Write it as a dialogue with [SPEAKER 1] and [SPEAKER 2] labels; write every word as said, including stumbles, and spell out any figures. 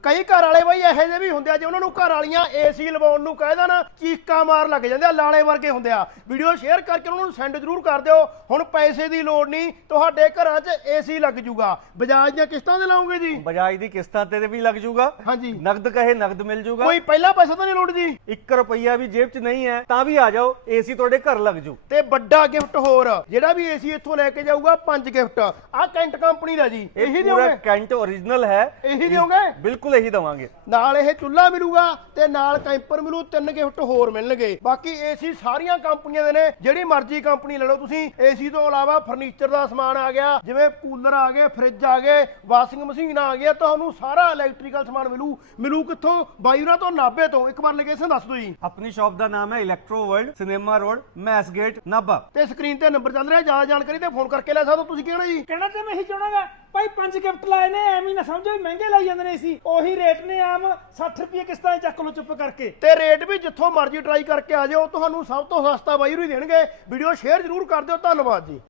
[SPEAKER 1] ਕਈ ਘਰ ਵਾਲੇ ਬਾਈ ਇਹੋ ਜਿਹੇ ਵੀ ਹੁੰਦੇ ਆ ਜੇ ਉਹਨਾਂ ਨੂੰ ਘਰ ਵਾਲੀਆਂ ਏਸੀ ਲਵਾਉਣ ਨੂੰ ਕਹਿ ਦੇਣ ਚੀਕਾਂ ਮਾਰ ਲੱਗ ਜਾਂਦੇ ਆ, ਲਾਲੇ ਵਰਗੇ ਹੁੰਦੇ ਆ। ਵੀਡੀਓ ਸ਼ੇਅਰ ਕਰਕੇ ਉਹਨਾਂ ਨੂੰ ਸੈਂਡ ਜ਼ਰੂਰ ਕਰ ਦਿਓ। ਹੁਣ ਪੈਸੇ ਦੀ ਲੋੜ ਨਹੀਂ, ਤੁਹਾਡੇ ਘਰਾਂ 'ਚ ਏਸੀ ਲੱਗ ਜੂਗਾ। ਬਜਾਜ ਦੀਆਂ ਕਿਸ਼ਤਾਂ ਤੇ ਲਾਉਂਗੇ ਜੀ?
[SPEAKER 2] ਬਜਾਜ ਦੀ ਕਿਸ਼ਤਾਂ ਤੇ ਵੀ ਲੱਗ ਜੂਗਾ।
[SPEAKER 1] ਹਾਂਜੀ,
[SPEAKER 2] ਨਗਦ ਕਹੇ ਨਗਦ ਮਿਲ ਜੂਗਾ।
[SPEAKER 1] ਕੋਈ ਪਹਿਲਾ ਪੈਸਾ ਤਾਂ ਨਹੀਂ ਲੋੜ ਜੀ?
[SPEAKER 2] ਇੱਕ ਰੁਪਈਆ ਵੀ ਜੇਬ 'ਚ ਨਹੀਂ ਹੈ ਤਾਂ ਵੀ ਆ ਜਾਓ, ਏਸੀ ਤੁਹਾਡੇ ਘਰ ਲੱਗ ਜੂ।
[SPEAKER 1] ਤੇ ਵੱਡਾ ਗਿਫਟ ਹੋਰ, ਜਿਹੜਾ ਵੀ ਏਸੀ ਇੱਥੋਂ ਲੈ ਕੇ ਜਾਊਗਾ ਪੰਜ ਗਿਫਟ ਆ ਕੈਂਟ ਕੰਪਨੀ ਦਾ ਜੀ। ਇਹੀ
[SPEAKER 2] ਪੂਰਾ
[SPEAKER 1] ਦਿਓਗੇ?
[SPEAKER 2] ਕੈਂਟ ਓਰੀਜਨਲ ਹੈ।
[SPEAKER 1] ਇਹੀ ਦਿਓਗੇ?
[SPEAKER 2] ਬਿਲਕੁਲ ਇਹੀ ਦਵਾਂਗੇ।
[SPEAKER 1] ਨਾਲ ਇਹ ਚੁੱਲ੍ਹਾ ਮਿਲੂਗਾ ਤੇ ਨਾਲ ਕੈਂਪਰ ਮਿਲੂ, ਤਿੰਨ ਗਿਫਟ ਹੋਰ ਮਿਲਣਗੇ। ਬਾਕੀ ਏਸੀ ਸਾਰੀਆਂ ਕੰਪਨੀਆਂ ਦੇ ਨੇ, ਜਿਹੜੀ ਮਰਜ਼ੀ ਕੰਪਨੀ ਲੈ ਲਓ ਤੁਸੀਂ। ਏਸੀ ਤੋਂ ਇਲਾਵਾ ਫਰਨੀਚਰ ਦਾ ਸਮਾਨ ਆ ਗਿਆ, ਜਿਵੇਂ ਕੂਲਰ ਆ ਗਏ, ਫ੍ਰਿਜ ਆ ਗਏ, ਵਾਸ਼ਿੰਗ ਮਸ਼ੀਨ ਆ ਗਿਆ, ਤੁਹਾਨੂੰ ਸਾਰਾ ਇਲੈਕਟ੍ਰੀਕਲ ਸਮਾਨ ਮਿਲੂ। ਮਿਲੂ ਕਿੱਥੋਂ? ਬਾਈਰਾ ਤੋਂ ਨਾਭੇ ਤੋਂ। ਇੱਕ ਵਾਰ ਲੋਕੇਸ਼ਨ ਦੱਸ ਦਿਓ ਜੀ।
[SPEAKER 2] ਆਪਣੀ ਸ਼ਾਪ ਦਾ ਨਾਮ ਹੈ Electro World, cinema road, mess gate, Nabha.
[SPEAKER 1] ਤੇ ਸਕਰੀਨ ਤੇ ਨੰਬਰ ਚੱਲ ਰਿਹਾ, ਜ਼ਿਆਦਾ ਜਾਣਕਾਰੀ ਤੇ ਫੋਨ ਕਰਕੇ ਲੈ ਸਕਦੇ ਹੋ। ਤੁਸੀਂ ਕੀ ਕਹਿਣਾ ਜੀ?
[SPEAKER 3] ਕਹਿਣਾ ਤੇ ਮੈਂ ਇਹੀ ਚਾਹਣਾਗਾ ਭਾਈ, ਪੰਜ ਗਿਫਟ ਲਾਏ ਨੇ, ਐਵੇਂ ਨਾ ਸਮਝੋ ਵੀ ਮਹਿੰਗੇ ਲਾਈ ਜਾਂਦੇ ਨੇ। ਸੀ ਉਹੀ ਰੇਟ ਨੇ ਆਮ ਸੱਠ ਰੁਪਏ ਕਿਸ਼ਤਾਂ ਚੱਕ ਲਓ ਚੁੱਪ ਕਰਕੇ।
[SPEAKER 1] ਤੇ ਰੇਟ ਵੀ ਜਿੱਥੋਂ ਮਰਜ਼ੀ ਟਰਾਈ ਕਰਕੇ ਆ ਜਾਓ, ਤੁਹਾਨੂੰ ਸਭ ਤੋਂ ਸਸਤਾ ਬਾਈ ਹੋਰੀ ਦੇਣਗੇ। ਵੀਡੀਓ ਸ਼ੇਅਰ ਜ਼ਰੂਰ ਕਰ ਦਿਓ। ਧੰਨਵਾਦ ਜੀ।